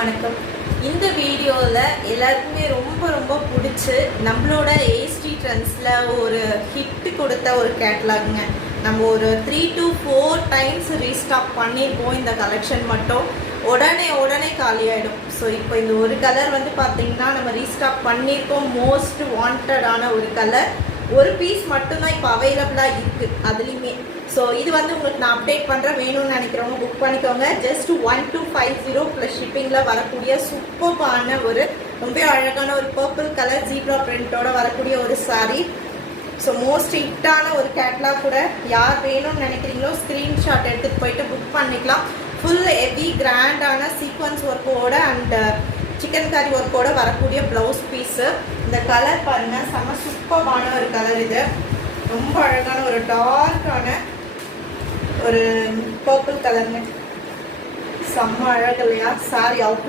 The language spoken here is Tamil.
வணக்கம். இந்த வீடியோவில் எல்லாருக்குமே ரொம்ப ரொம்ப பிடிச்சி நம்மளோட ஏஸ்டி ட்ரெண்ட்ஸில் ஒரு ஹிட் கொடுத்த ஒரு கேட்லாகுங்க. நம்ம ஒரு 3 to 4 டைம்ஸ் ரீஸ்டாக் பண்ணியிருக்கோம். இந்த கலெக்ஷன் மட்டும் உடனே காலியாகிடும். ஸோ இப்போ இந்த ஒரு கலர் பார்த்தீங்கன்னா நம்ம ரீஸ்டாக் பண்ணியிருக்கோம். மோஸ்ட் வாண்டடான ஒரு கலர், ஒரு பீஸ் மட்டும்தான் இப்போ அவைலபிளாக இருக்குது அதுலேயுமே. ஸோ இது உங்களுக்கு நான் அப்டேட் பண்ணுறேன். வேணும்னு நினைக்கிறவங்க புக் பண்ணிக்கோங்க. ஜஸ்ட் 1250 ப்ளஸ் ஷிப்பிங்கில் வரக்கூடிய சூப்பரான ஒரு ரொம்ப அழகான ஒரு பர்பிள் கலர் ஜீப்ரா பிரிண்டோட வரக்கூடிய ஒரு சாரீ. ஸோ மோஸ்ட் ஹிட்டான ஒரு கேட்லாக் கூட. யார் வேணும்னு நினைக்கிறீங்களோ ஸ்க்ரீன்ஷாட் எடுத்துகிட்டு போயிட்டு புக் பண்ணிக்கலாம். ஃபுல் ஹெவி கிராண்டான சீக்வன்ஸ் ஒர்க்கோட அண்ட் சிக்கன் கறி ஒர்க்கோட வரக்கூடிய ப்ளவுஸ் பீஸு. இந்த கலர் பாருங்கள், செம சூப்பரான ஒரு கலர். இது ரொம்ப அழகான ஒரு டார்க்கான ஒரு பர்பிள் கலர்னு செம்ம அழகு இல்லையா? சாரி அவ்வளோ